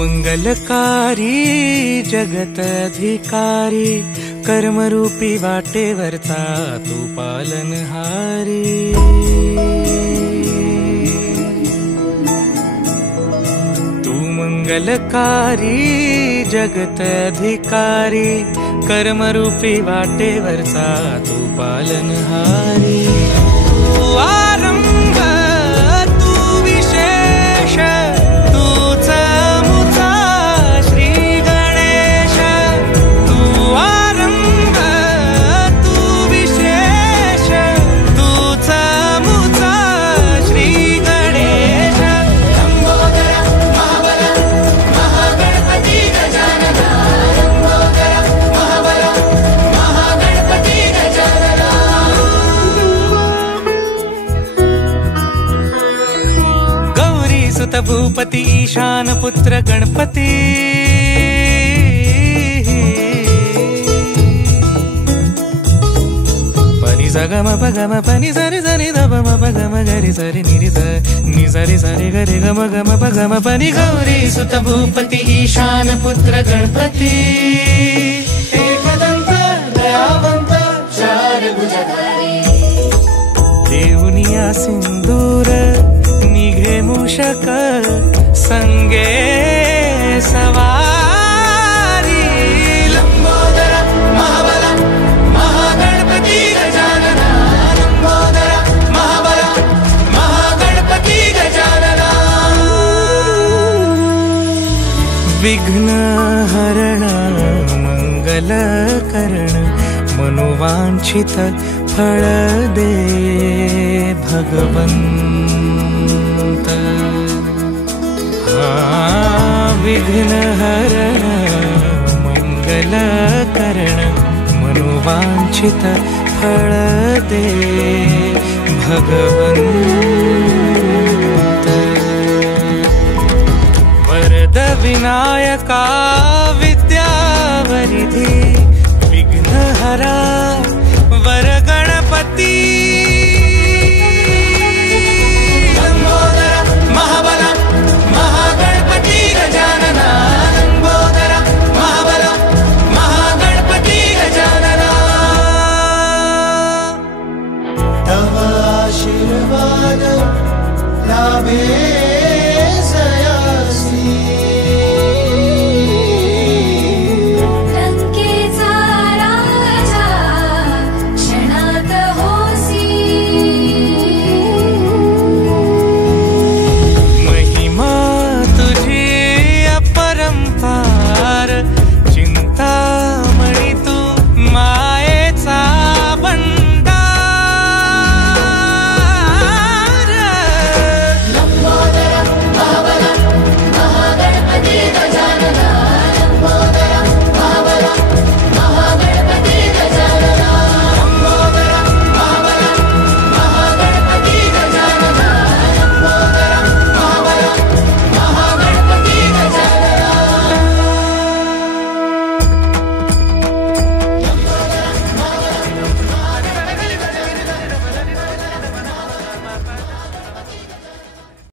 मंगलकारी जगतधिकारी कर्मरूपी वाटेवरचा तू पालनहारी। तू मंगलकारी जगतधिकारी कर्मरूपी वाटेवरचा तू पालनहारी। तू आरंभ तू विशेष तूच मुचा श्री गणेश। तू आरंभ तू विशेष तूच मुचा श्री गणेश। लंबोदर महाबल महागणपती गजानना। लंबोदर महाबल महागणपती गजानना। गौरी सुत भूपती ईशान पुत्र गणपती। पनि सगम पगम पनि सरि सरि धप म पगम गरि सरि निरि स नि सरि सरि गरि गम गम पगम पनि। गौरी सुत भूपती ईशान पुत्र गणपती। एकदंत दयावंत चार भुजधारी। देऊनिया सिंदूर निघे मूषक संगे सवारी। लंबोदर महाबल महागणपती गजानना। लंबोदर महाबल महागणपती गजानना। विघ्न हरण मंगल करण मनोवांछित फळ दे भगवंत। विघ्न हरण मंगल करण मनोवांछित फळ दे भगवंत। वरद विनायका विद्यावरिधी विघ्नहरा